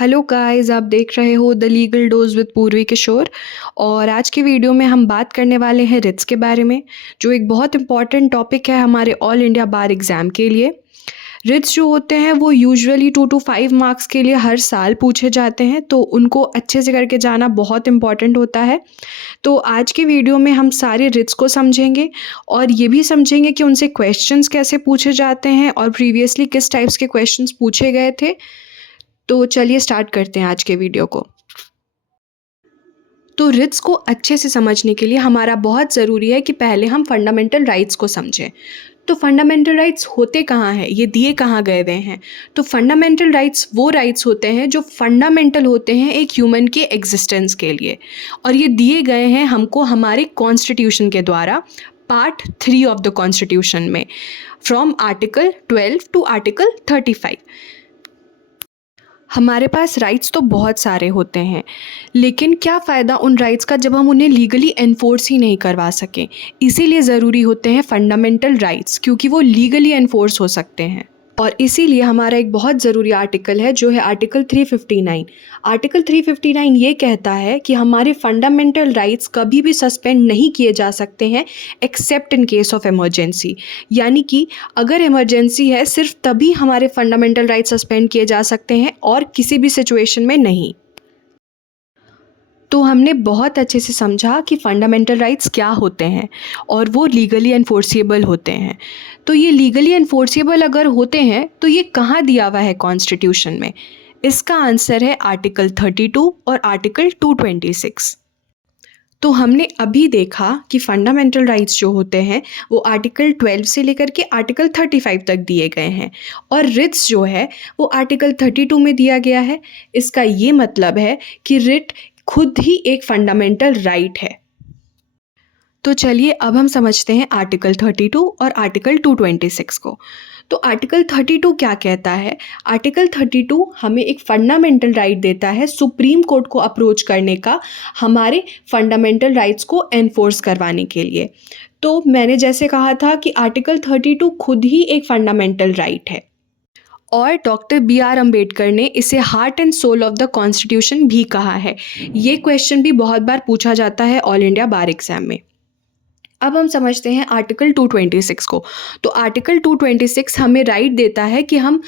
Hello guys, आप देख रहे हो द लीगल डोज विद पूर्वी किशोर। और आज की वीडियो में हम बात करने वाले हैं रिट्स के बारे में, जो एक बहुत इम्पॉर्टेंट टॉपिक है हमारे ऑल इंडिया बार एग्ज़ाम के लिए। रिट्स जो होते हैं वो यूजुअली 2 to 5 मार्क्स के लिए हर साल पूछे जाते हैं, तो उनको अच्छे से करके जाना बहुत इम्पॉर्टेंट होता है। तो आज की वीडियो में हम सारे रिट्स को समझेंगे और ये भी समझेंगे कि उनसे क्वेश्चंस कैसे पूछे जाते हैं और प्रीवियसली किस टाइप्स के क्वेश्चंस पूछे गए थे। तो चलिए स्टार्ट करते हैं आज के वीडियो को। तो रिट्स को अच्छे से समझने के लिए हमारा बहुत ज़रूरी है कि पहले हम फंडामेंटल राइट्स को समझें। तो फंडामेंटल राइट्स होते कहाँ हैं, ये दिए कहाँ गए हुए हैं? तो फंडामेंटल राइट्स वो राइट्स होते हैं जो फंडामेंटल होते हैं एक ह्यूमन के एग्जिस्टेंस के लिए, और ये दिए गए हैं हमको हमारे कॉन्स्टिट्यूशन के द्वारा, पार्ट 3 ऑफ द कॉन्स्टिट्यूशन में, फ्रॉम आर्टिकल 12 टू आर्टिकल 35। हमारे पास राइट्स तो बहुत सारे होते हैं, लेकिन क्या फ़ायदा उन राइट्स का जब हम उन्हें लीगली एनफोर्स ही नहीं करवा सकें। इसीलिए ज़रूरी होते हैं फंडामेंटल राइट्स, क्योंकि वो लीगली एनफोर्स हो सकते हैं। और इसीलिए हमारा एक बहुत ज़रूरी आर्टिकल है जो है आर्टिकल 359। आर्टिकल 359 ये कहता है कि हमारे फंडामेंटल राइट्स कभी भी सस्पेंड नहीं किए जा सकते हैं accept in case of emergency. यानी कि अगर इमरजेंसी है सिर्फ तभी हमारे फंडामेंटल राइट्स सस्पेंड किए जा सकते हैं और किसी भी सिचुएशन में नहीं। तो हमने बहुत अच्छे से समझा कि फ़ंडामेंटल राइट्स क्या होते हैं और वो लीगली एनफोर्सेबल होते हैं। तो ये लीगली एनफोर्सेबल अगर होते हैं तो ये कहाँ दिया हुआ है कॉन्स्टिट्यूशन में? इसका आंसर है आर्टिकल 32 और आर्टिकल 226। तो हमने अभी देखा कि फंडामेंटल राइट्स जो होते हैं वो आर्टिकल 12 से लेकर के आर्टिकल 35 तक दिए गए हैं, और रिट्स जो है वो आर्टिकल 32 में दिया गया है। इसका ये मतलब है कि रिट खुद ही एक फंडामेंटल राइट है। तो चलिए अब हम समझते हैं आर्टिकल 32 और आर्टिकल 226 को। तो आर्टिकल 32 क्या कहता है? आर्टिकल 32 हमें एक फंडामेंटल राइट देता है सुप्रीम कोर्ट को अप्रोच करने का, हमारे फंडामेंटल राइट्स को एनफोर्स करवाने के लिए। तो मैंने जैसे कहा था कि आर्टिकल 32 खुद ही एक फंडामेंटल राइट है, और डॉक्टर B.R. अम्बेडकर ने इसे heart and soul of the constitution भी कहा है। ये क्वेश्चन भी बहुत बार पूछा जाता है ऑल इंडिया बार एग्जाम में। अब हम समझते हैं आर्टिकल 226 को। तो आर्टिकल 226 हमें राइट देता है कि हम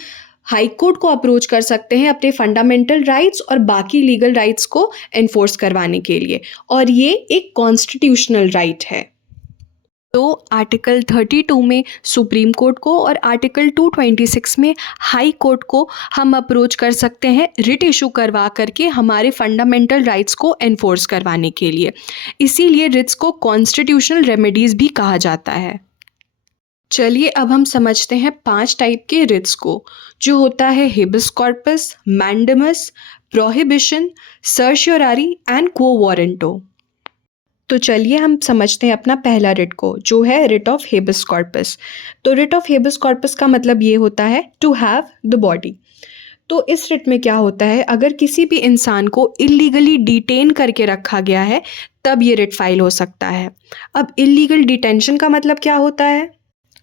हाई कोर्ट को अप्रोच कर सकते हैं अपने फंडामेंटल राइट्स और बाकी लीगल राइट्स को एनफोर्स करवाने के लिए, और ये एक कॉन्स्टिट्यूशनल राइट है। तो आर्टिकल 32 में सुप्रीम कोर्ट को और आर्टिकल 226 में हाई कोर्ट को हम अप्रोच कर सकते हैं रिट इशू करवा करके हमारे फंडामेंटल राइट्स को एनफोर्स करवाने के लिए। इसीलिए रिट्स को कॉन्स्टिट्यूशनल रेमेडीज़ भी कहा जाता है। चलिए अब हम समझते हैं 5 टाइप के रिट्स को, जो होता है habeas corpus, mandamus, prohibition, certiorari and quo warranto. तो चलिए हम समझते हैं अपना पहला रिट को, जो है रिट ऑफ हेबिस कॉर्पस। तो रिट ऑफ हेबिस कॉर्पस का मतलब ये होता है टू हैव द बॉडी। तो इस रिट में क्या होता है, अगर किसी भी इंसान को इलीगली डिटेन करके रखा गया है तब ये रिट फाइल हो सकता है। अब इलीगल डिटेंशन का मतलब क्या होता है?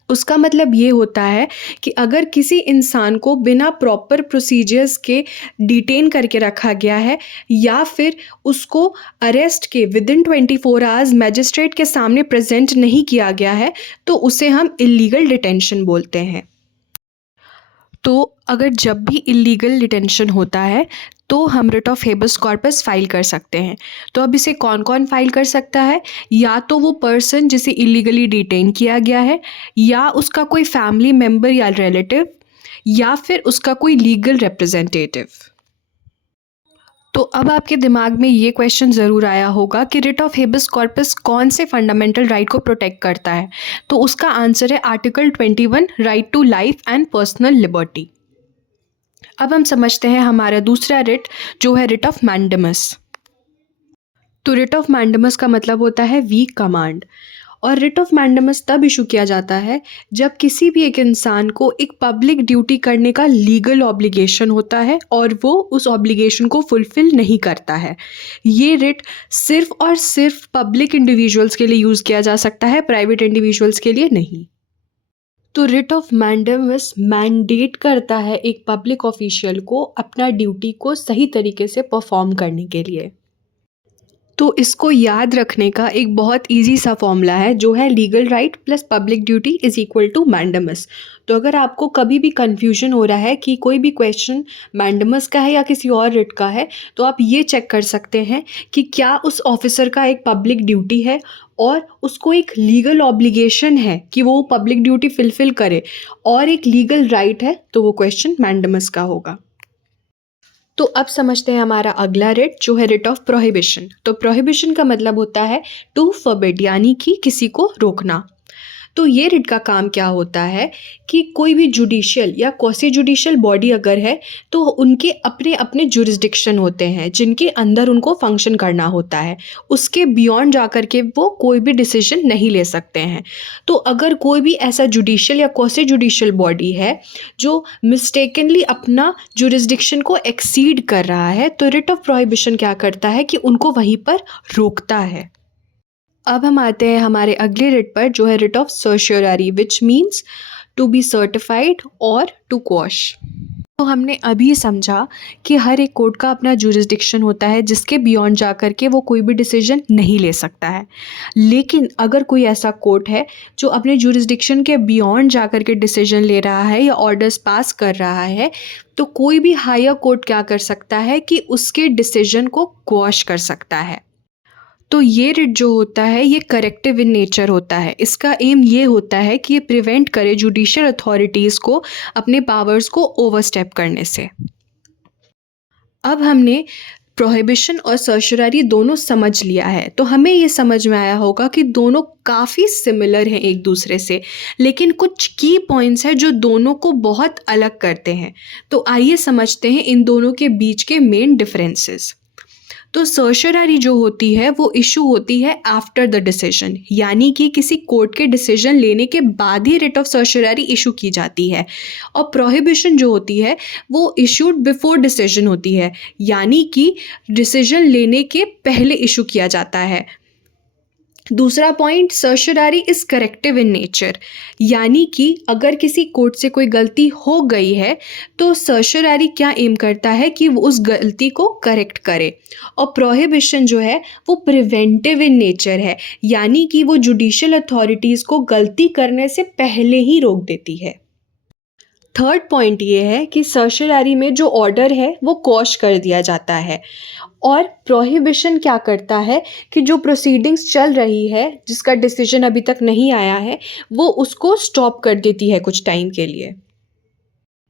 उसका मतलब ये होता है कि अगर किसी इंसान को बिना प्रॉपर प्रोसीजर्स के डिटेन करके रखा गया है, या फिर उसको अरेस्ट के विदिन 24 आवर्स मैजिस्ट्रेट के सामने प्रेजेंट नहीं किया गया है, तो उसे हम इलीगल डिटेंशन बोलते हैं। तो अगर जब भी इलीगल डिटेंशन होता है तो हम writ of habeas corpus file कर सकते हैं। तो अब इसे कौन कौन फाइल कर सकता है? या तो वो पर्सन जिसे इलीगली डिटेन किया गया है, या उसका कोई फैमिली मेम्बर या रिलेटिव, या फिर उसका कोई लीगल रिप्रेजेंटेटिव। तो अब आपके दिमाग में ये क्वेश्चन ज़रूर आया होगा कि रिट ऑफ हेबिस कॉर्पस कौन से फंडामेंटल राइट को प्रोटेक्ट करता है? तो उसका आंसर है article 21, right to life and personal liberty. अब हम समझते हैं हमारा दूसरा रिट, जो है रिट ऑफ मैंडेमस। तो रिट ऑफ मैंडेमस का मतलब होता है वीक कमांड, और रिट ऑफ मैंडेमस तब इशू किया जाता है जब किसी भी एक इंसान को एक पब्लिक ड्यूटी करने का लीगल ऑब्लिगेशन होता है और वो उस ऑब्लिगेशन को फुलफिल नहीं करता है। ये रिट सिर्फ और सिर्फ पब्लिक इंडिविजुअल्स के लिए यूज़ किया जा सकता है, प्राइवेट इंडिविजुअल्स के लिए नहीं। तो रिट ऑफ मैंडेमस मैंडेट करता है एक पब्लिक ऑफिशियल को अपना ड्यूटी को सही तरीके से परफॉर्म करने के लिए। तो इसको याद रखने का एक बहुत इजी सा फॉर्मूला है जो है legal right plus public duty is equal to mandamus. तो अगर आपको कभी भी कन्फ्यूजन हो रहा है कि कोई भी क्वेश्चन मैंडेमस का है या किसी और रिट का है, तो आप ये चेक कर सकते हैं कि क्या उस ऑफिसर का एक पब्लिक ड्यूटी है और उसको एक लीगल ऑब्लिगेशन है कि वो पब्लिक ड्यूटी फुलफिल करे, और एक लीगल राइट है, तो वो क्वेश्चन मैंडेमस का होगा। तो अब समझते हैं हमारा अगला रिट जो है रिट ऑफ प्रोहिबिशन। तो प्रोहिबिशन का मतलब होता है टू फॉरबिड, यानी कि किसी को रोकना। तो ये रिट का काम क्या होता है कि कोई भी जुडिशियल या क्वासी जुडिशियल बॉडी अगर है तो उनके अपने अपने जुरिस्डिक्शन होते हैं जिनके अंदर उनको फंक्शन करना होता है। उसके बियॉन्ड जा कर के वो कोई भी डिसीजन नहीं ले सकते हैं। तो अगर कोई भी ऐसा जुडिशियल या क्वासी जुडिशियल बॉडी है जो मिस्टेकनली अपना जुरिस्डिक्शन को एक्सीड कर रहा है, तो रिट ऑफ प्रोहिबिशन क्या करता है कि उनको वहीं पर रोकता है। अब हम आते हैं हमारे अगले रिट पर जो है writ of certiorari, which means to be certified और टू क्वॉश। तो हमने अभी समझा कि हर एक कोर्ट का अपना जुरिस्डिक्शन होता है जिसके बियॉन्ड जा कर के वो कोई भी डिसीजन नहीं ले सकता है। लेकिन अगर कोई ऐसा कोर्ट है जो अपने जुरिस्डिक्शन के बियॉन्ड जा कर के डिसीजन ले रहा है या ऑर्डर्स पास कर रहा है, तो कोई भी हायर कोर्ट क्या कर सकता है कि उसके डिसीजन को क्वॉश कर सकता है। तो ये रिट जो होता है ये करेक्टिव इन नेचर होता है। इसका एम ये होता है कि ये प्रिवेंट करे जुडिशियल अथॉरिटीज़ को अपने पावर्स को ओवरस्टेप करने से। अब हमने प्रोहिबिशन और सर्शियरी दोनों समझ लिया है, तो हमें ये समझ में आया होगा कि दोनों काफ़ी सिमिलर हैं एक दूसरे से, लेकिन कुछ की पॉइंट्स हैं जो दोनों को बहुत अलग करते हैं। तो आइए समझते हैं इन दोनों के बीच के मेन डिफरेंसेस। तो सर्शियरी जो होती है वो इशू होती है आफ्टर द डिसीजन, यानी कि किसी कोर्ट के डिसीजन लेने के बाद ही रिट ऑफ सर्शियरी इशू की जाती है। और प्रोहिबिशन जो होती है वो इशूड बिफोर डिसीजन होती है, यानी कि डिसीजन लेने के पहले इशू किया जाता है। दूसरा point, सर्शियरी is corrective in nature, यानी कि अगर किसी कोर्ट से कोई गलती हो गई है तो सर्शियरी क्या एम करता है कि वो उस गलती को करेक्ट करे। और प्रोहिबिशन जो है वो प्रिवेंटिव इन नेचर है, यानी कि वो जुडिशियल अथॉरिटीज़ को गलती करने से पहले ही रोक देती है। थर्ड पॉइंट ये है कि सर्शियरी में जो ऑर्डर है वो क्वॉश कर दिया जाता है, और प्रोहिबिशन क्या करता है कि जो प्रोसीडिंग्स चल रही है जिसका डिसीजन अभी तक नहीं आया है वो उसको स्टॉप कर देती है कुछ टाइम के लिए।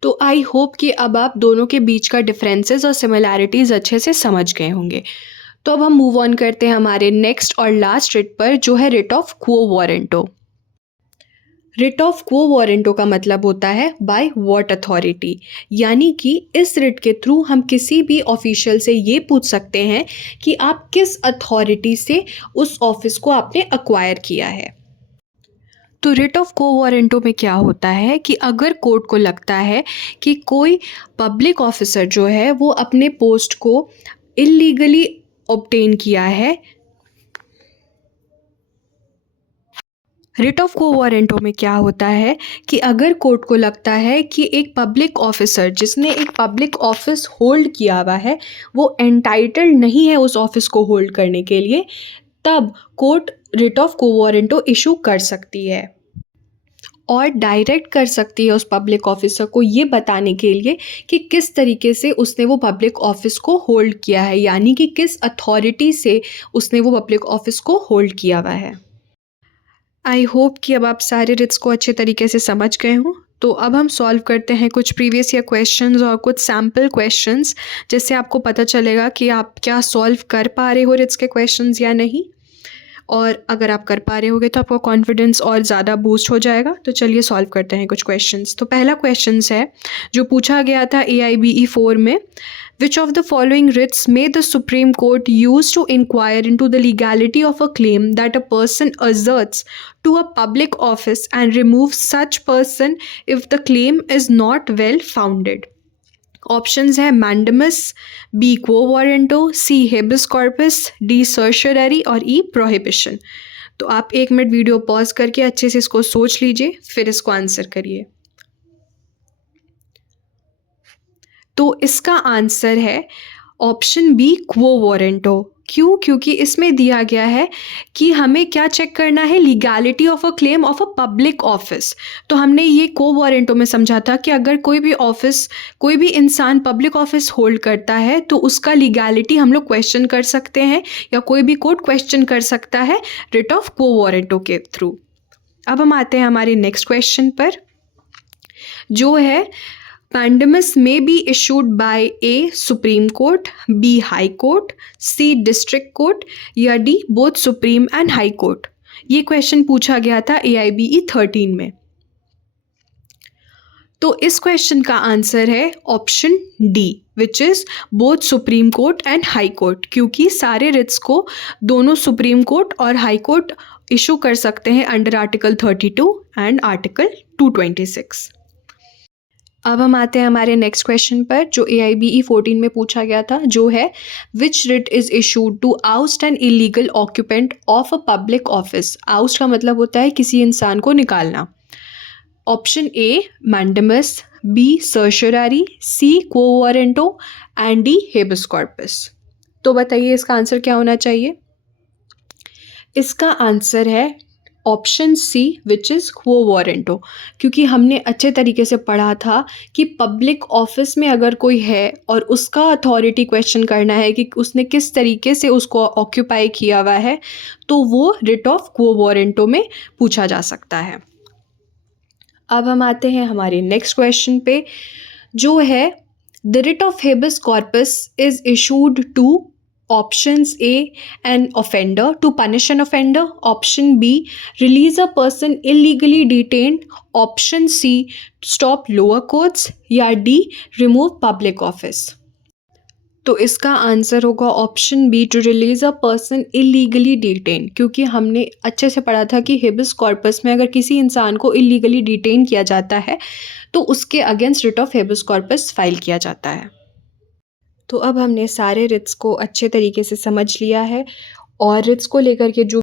तो आई होप कि अब आप दोनों के बीच का डिफरेंसेस और सिमिलैरिटीज़ अच्छे से समझ गए होंगे। तो अब हम मूव ऑन करते हैं हमारे नेक्स्ट और लास्ट रिट पर जो है writ of quo warranto. Writ of quo warranto का मतलब होता है बाय व्हाट अथॉरिटी, यानी कि इस रिट के थ्रू हम किसी भी ऑफिशियल से ये पूछ सकते हैं कि आप किस अथॉरिटी से उस ऑफिस को आपने अक्वायर किया है। तो रिट ऑफ क्वो वारंटो में क्या होता है कि अगर कोर्ट को लगता है कि कोई पब्लिक ऑफिसर जो है वो अपने पोस्ट को इलीगली ऑब्टेन किया है, रिट ऑफ क्वो वारंटो में क्या होता है कि अगर कोर्ट को लगता है कि एक पब्लिक ऑफिसर जिसने एक पब्लिक ऑफिस होल्ड किया हुआ है वो एंटाइटल्ड नहीं है उस ऑफिस को होल्ड करने के लिए, तब court writ of quo warranto issue कर सकती है और डायरेक्ट कर सकती है उस पब्लिक ऑफिसर को ये बताने के लिए कि किस तरीके से उसने वो पब्लिक ऑफिस को होल्ड किया है, यानी कि किस अथॉरिटी से उसने वो पब्लिक ऑफिस को होल्ड किया हुआ है। आई होप कि अब आप सारे रिट्स को अच्छे तरीके से समझ गए हों। तो अब हम सॉल्व करते हैं कुछ प्रीवियस ईयर क्वेश्चंस और कुछ सैम्पल क्वेश्चंस, जिससे आपको पता चलेगा कि आप क्या सॉल्व कर पा रहे हो रिट्स के क्वेश्चंस या नहीं। और अगर आप कर पा रहे होगे तो आपका कॉन्फिडेंस और ज़्यादा बूस्ट हो जाएगा। तो चलिए सॉल्व करते हैं कुछ क्वेश्चंस। तो पहला क्वेश्चन है जो पूछा गया था AIBE 4 में, Which of the following writs may the Supreme Court use to inquire into the legality of a claim that a person asserts to a public office and remove such person if the claim is not well founded? Options है mandamus, B quo warranto, C habeas corpus, D certiorari और E prohibition। तो आप 1 minute video pause करके अच्छे से इसको सोच लीजिए, फिर इसको आंसर करिए। तो इसका आंसर है ऑप्शन बी, क्वो वारंटो। क्यों? क्योंकि इसमें दिया गया है कि हमें क्या चेक करना है, legality of a claim of a public office. तो हमने ये क्वो वारंटो में समझा था कि अगर कोई भी इंसान पब्लिक ऑफिस होल्ड करता है तो उसका लीगैलिटी हम लोग क्वेश्चन कर सकते हैं, या कोई भी कोर्ट क्वेश्चन कर सकता है रिट ऑफ क्वो वारंटो के थ्रू। अब हम आते हैं हमारे नेक्स्ट क्वेश्चन पर, जो है Mandamus may be issued by A, Supreme Court, B, High Court, C, District Court या D, both Supreme and High Court। ये क्वेश्चन पूछा गया था AIBE 13 में। तो इस क्वेश्चन का आंसर है option D, which is both supreme court and high court, क्योंकि सारे रिट्स को दोनों सुप्रीम कोर्ट और हाई कोर्ट इशू कर सकते हैं अंडर आर्टिकल 32 एंड आर्टिकल 226। अब हम आते हैं हमारे नेक्स्ट क्वेश्चन पर, जो AIBE 14 में पूछा गया था, जो है which writ is issued to oust an illegal occupant of a public office. Oust का मतलब होता है किसी इंसान को निकालना। Option A, mandamus, B, certiorari, C, quo warranto and D, habeas corpus. तो बताइए इसका आंसर क्या होना चाहिए? इसका आंसर है option C, which is quo warranto, क्योंकि हमने अच्छे तरीके से पढ़ा था कि पब्लिक ऑफिस में अगर कोई है और उसका अथॉरिटी क्वेश्चन करना है कि उसने किस तरीके से उसको ऑक्यूपाई किया हुआ है, तो वो रिट ऑफ क्वो वारंटो में पूछा जा सकता है। अब हम आते हैं हमारे नेक्स्ट क्वेश्चन पे, जो है the writ of habeas corpus is issued to options A, an offender to punish an offender, option B, release a person illegally detained, option C, stop lower courts या D, remove public office। तो इसका answer होगा option B, to release a person illegally detain, क्योंकि हमने अच्छे से पढ़ा था कि हेबिस कॉर्पस में अगर किसी इंसान को इलीगली डिटेन किया जाता है तो उसके against writ of habeas corpus file किया जाता है। तो अब हमने सारे रिट्स को अच्छे तरीके से समझ लिया है, और रिट्स को लेकर के जो